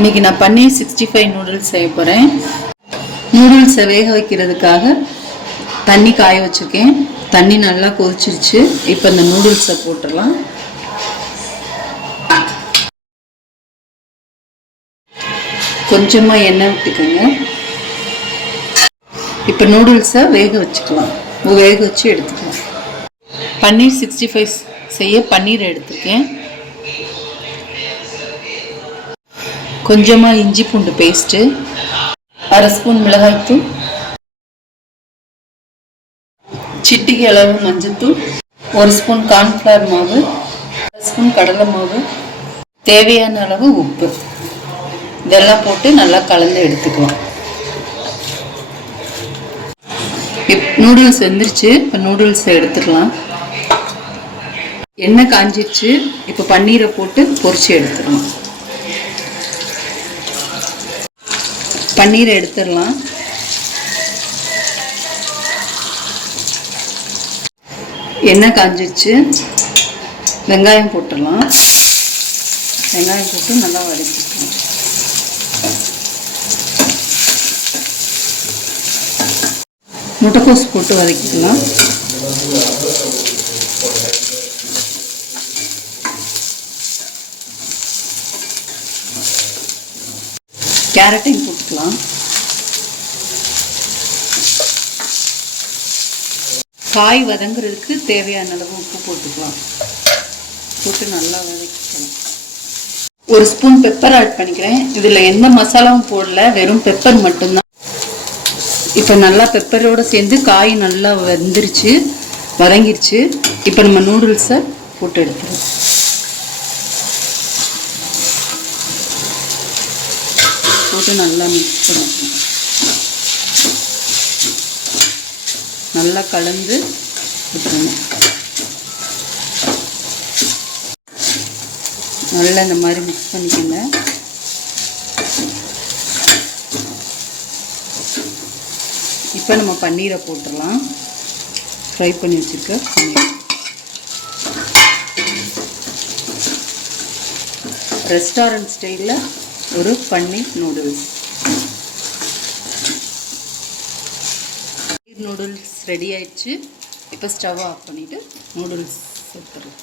இன்றைக்கி நான் பன்னீர் 65 நூடுல்ஸ் செய்ய போகிறேன். நூடுல்ஸை வேக வைக்கிறதுக்காக தண்ணி காய வச்சுருக்கேன். தண்ணி நல்லா கொதிச்சிருச்சு. இப்போ இந்த நூடுல்ஸை போட்டுடலாம். கொஞ்சமாக எண்ணெய் விட்டுக்கோங்க. இப்போ நூடுல்ஸை வேக வச்சுக்கலாம். வேக வச்சு எடுத்துக்கலாம். பன்னீர் 65 செய்ய பன்னீர் எடுத்துருக்கேன். கொஞ்சமாக இஞ்சி பூண்டு பேஸ்ட்டு, அரை ஸ்பூன் மிளகாய்த்தூள், சிட்டிகை அளவு மஞ்சள்தூள், ஒரு ஸ்பூன் கார்ன்ஃப்ளவர் மாவு, அரை ஸ்பூன் கடலை மாவு, தேவையான அளவு உப்பு, இதெல்லாம் போட்டு நல்லா கலந்து எடுத்துக்கலாம். நூடுல்ஸ் வெந்துருச்சு. இப்போ நூடுல்ஸை எடுத்துக்கலாம். எண்ணெய் காஞ்சிருச்சு. இப்போ பன்னீரை போட்டு பொரிச்சு எடுத்துக்கலாம். பன்னீரை எடுத்துடலாம். எண்ணெய் காஞ்சிருச்சு. வெங்காயம் போட்டுடலாம். வெங்காயம் போட்டு நல்லா வதக்கிக்கலாம். முட்டைக்கோஸ் போட்டு வதக்கிக்கலாம். கேரட்டையும் போட்டுக்கலாம். காய் வதங்குறதுக்கு தேவையான அளவு உப்பு போட்டுக்கலாம். போட்டு நல்லா வதக்கிக்கலாம். ஒரு ஸ்பூன் பெப்பர் ஆட் பண்ணிக்கிறேன். இதில் எந்த மசாலாவும் போடல, வெறும் பெப்பர் மட்டும்தான். இப்போ நல்லா பெப்பரோடு சேர்ந்து காய் நல்லா வெந்துருச்சு, வதங்கிருச்சு. இப்போ நம்ம நூடுல்ஸை போட்டு எடுத்துருவோம். போட்டு நல்லா மிக்ஸ் பண்ணிக்கணும். நல்லா கலந்து விட்டுறணும். நல்லா இந்த மாதிரி மிக்ஸ் பண்ணிக்கோங்க. இப்போ நம்ம பன்னீரை போட்டுடலாம். ஃப்ரை பண்ணி வச்சுருக்க பன்னீர். ரெஸ்டாரண்ட் ஸ்டைலில் ஒரு பன்னீர் நூடுல்ஸ். நூடுல்ஸ் ரெடி ஆயிடுச்சு. இப்போ ஸ்டவ் ஆஃப் பண்ணிவிட்டு நூடுல்ஸ் எடுத்துடலாம்.